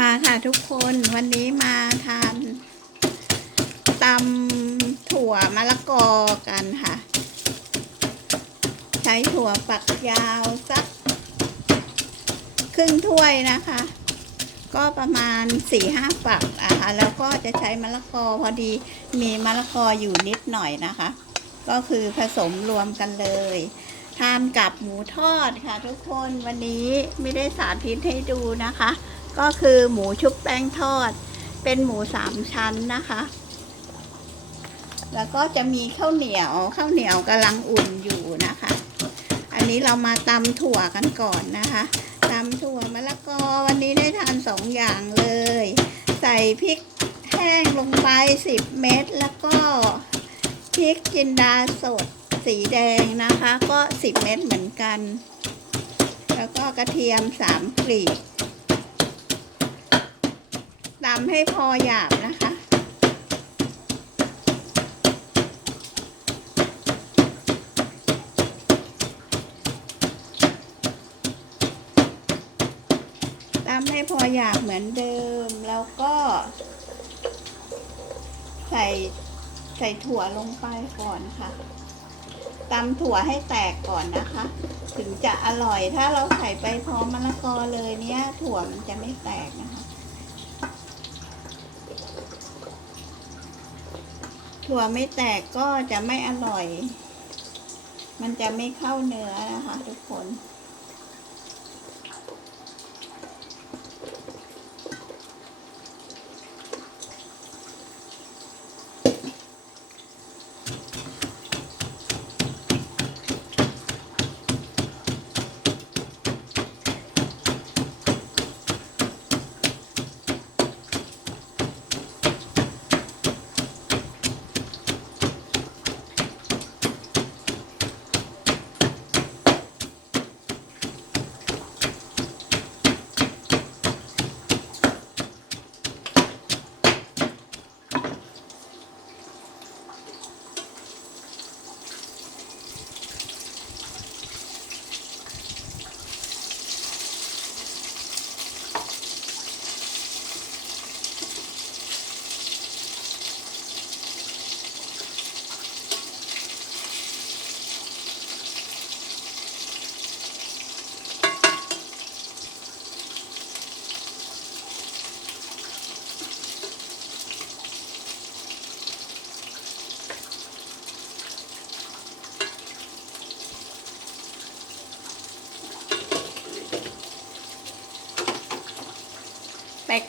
มาค่ะทุกคนวันนี้มาทานตำถั่วมะละกอกันค่ะ ใช้ถั่วฝักยาวสัก ครึ่งถ้วยนะคะ ก็ประมาณสี่ห้าฝักนะคะแล้วก็จะใช้มะละกอพอดีมีมะละกออยู่นิดหน่อยนะคะ ก็คือผสมรวมกันเลยทานกับหมูทอดค่ะทุกคนวันนี้ไม่ได้สาธิตให้ดูนะคะ ก็คือหมูชุบแป้งทอด เป็นหมูสามชั้นนะคะ แล้วก็จะมีข้าวเหนียวข้าวเหนียวกำลังอุ่นอยู่นะคะ อันนี้เรามาตำถั่วกันก่อนนะคะตำถั่วมะละกอวันนี้ได้ทานสองอย่างเลย ใส่พริกแห้งลงไปสิบเม็ดแล้วก็พริกจินดาสดสีแดงนะคะ ก็สิบเม็ดเหมือนกัน แล้วก็กระเทียมสามกลีบำให้พอหยาบนะคะตำให้พอหยาบเหมือนเดิม แล้วก็ ใส่ใส่ถั่วลงไปก่อนค่ะตำถั่วให้แตกก่อนนะคะ ถึงจะอร่อยถ้าเราใส่ไปพร้อมมะละกอเลยเนี้ยถั่วมันจะไม่แตกนะคะ ถั่วไม่แตกก็จะไม่อร่อย มันจะไม่เข้าเนื้อนะคะทุกคน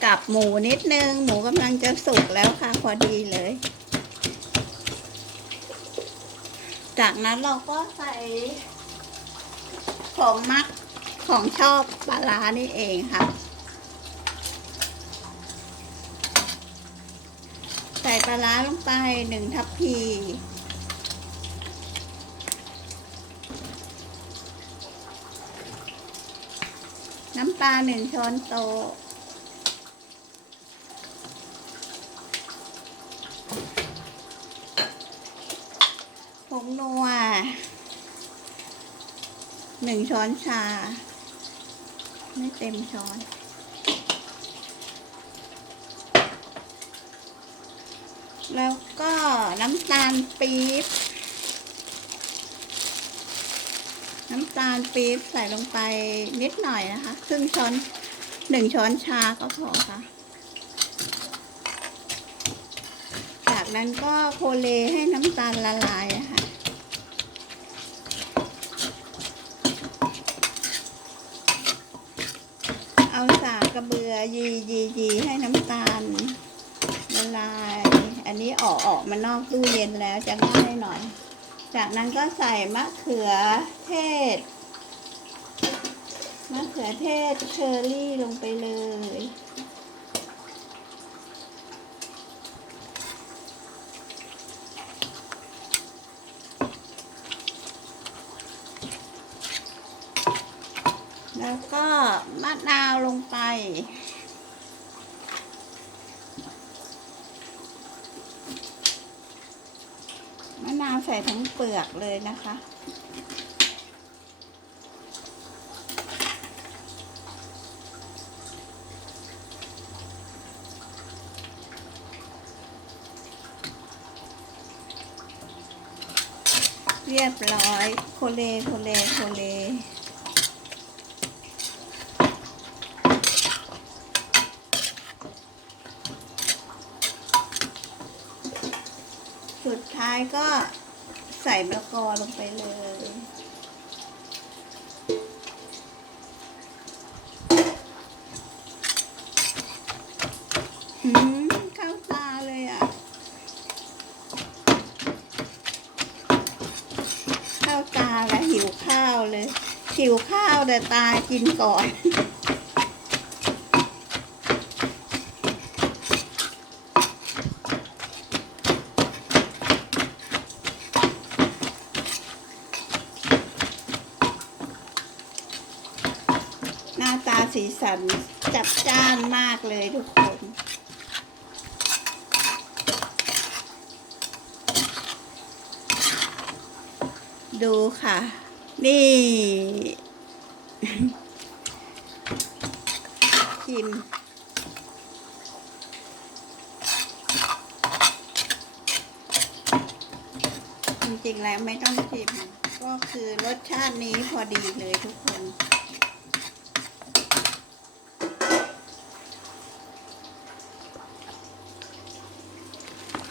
กับหมูนิดนึง หมูกำลังจะสุกแล้วค่ะ พอดีเลย จากนั้นเราก็ใส่ของมักของชอบปลาร้านี่เองค่ะ ใส่ปลาร้าลงไปหนึ่งทัพพีน้ำปลาหนึ่งช้อนโต๊ะ ผงนัวห นึ่งช้อนชา ไม่เต็มช้อนแล้วก็น้ำตาลปี๊บ น้ำตาลปี๊บใส่ลงไปนิดหน่อยนะคะ ครึ่งช้อนหนึ่งช้อนชาก็พอค่ะ จากนั้นก็โคเลให้น้ำตาลละลายะค่ะ เอาสา กระเบือยียียีให้น้ำตาลละลาย อันนี้ออกออกมานอกตู้เย็นแล้วจะง่ายหน่อย จากนั้นก็ใส่มะเขือเทศ มะเขือเทศเชอร์รี่ลงไปเลย แล้วก็มะนาวลงไปมะนาวใส่ทั้งเปลือกเลยนะคะ เรียบร้อย โคเล โคเล โคเลายก็ใส่มะละกอลงไปเลย อืมเข้าตาเลยอะ เข้าตาแล้วหิวข้าวเลย หิวข้าวแต่ตากินก่อน หน้าตา สีสันจับจ้านมากเลยทุกคน ดูค่ะ นี่ ชิมจริงๆแล้วไม่ต้องชิม ก็คือรสชาตินี้พอดีเลยทุกคน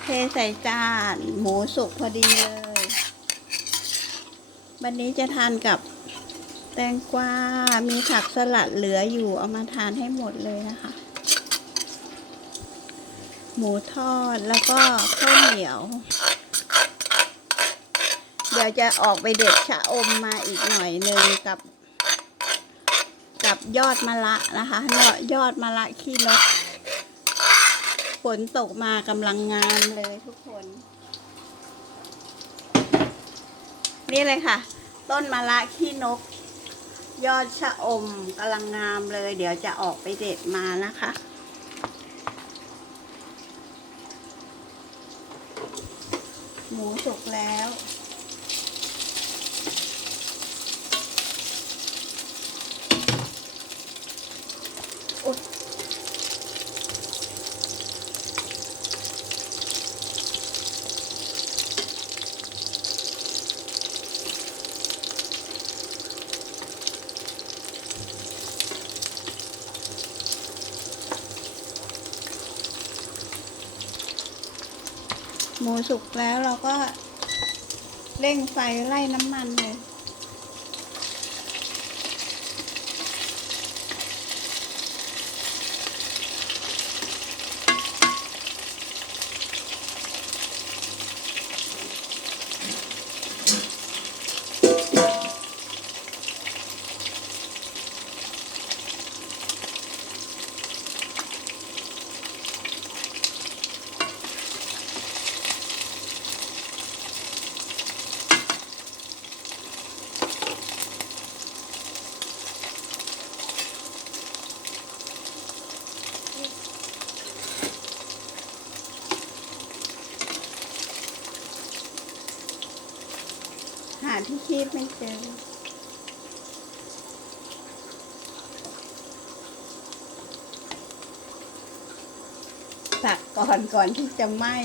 เทใส่จาน หมูสุกพอดีเลย วันนี้จะทานกับแตงกวา มีผักสลัดเหลืออยู่ เอามาทานให้หมดเลยนะคะ หมูทอดแล้วก็ข้าวเหนียว เดี๋ยวจะออกไปเด็ดชะอมมาอีกหน่อยหนึ่งกับ กับยอดมะละนะคะ ยอดมะละขี้นก ฝนตกมากำลังงามเลยทุกคน นี่เลยค่ะ ต้นมะละขี้นก ยอดชะอมกำลังงามเลย เดี๋ยวจะออกไปเด็ดมานะคะหมูสุกแล้ว สุกแล้วเราก็เร่งไฟไล่น้ำมันเลย หาที่คีบไม่เจอตักก่อนก่อนที่จะไหม้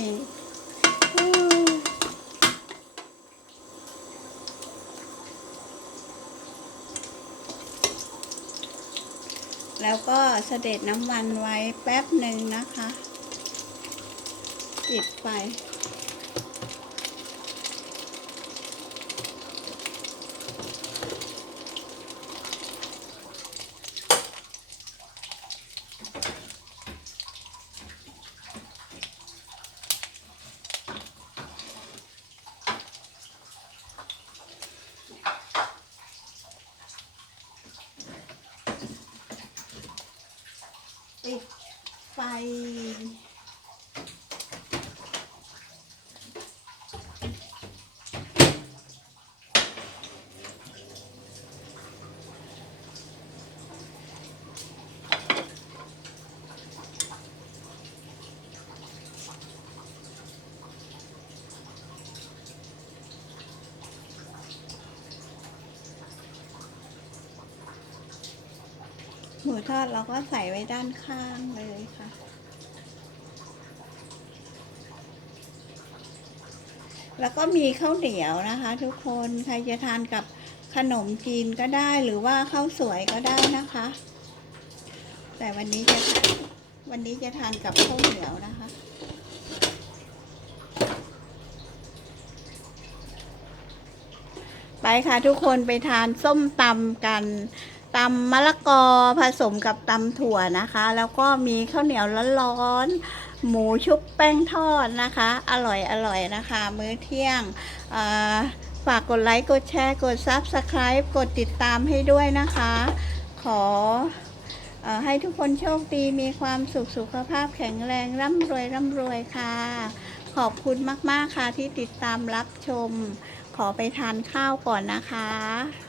แล้วก็เสด็จน้ำมันไว้แป๊บหนึ่งนะคะ ปิดไปด ไฟ หมูทอดเราก็ใส่ไว้ด้านข้างเลยค่ะ แล้วก็มีข้าวเหนียวนะคะ ทุกคนใครจะทานกับขนมจีนก็ได้หรือว่าข้าวสวยก็ได้นะคะ แต่วันนี้จะทานวันนี้จะทานกับข้าวเหนียวนะคะไปค่ะทุกคนไปทานส้มตำกัน ตำมะละกอผสมกับตำถั่วนะคะ แล้วก็มีข้าวเหนียวร้อนๆหมูชุบแป้งทอดนะคะ อร่อยอร่อยนะคะ มื้อเที่ยงฝากกดไลค์กดแชร์ กด Subscribe กดติดตามให้ด้วยนะคะ ขออให้ทุกคนโชคดีมีความสุขสุขภาพแข็งแรง ร่ำรวยร่ำรวยค่ะ ขอบคุณมาก ๆ ค่ะที่ติดตามรับชม ขอไปทานข้าวก่อนนะคะ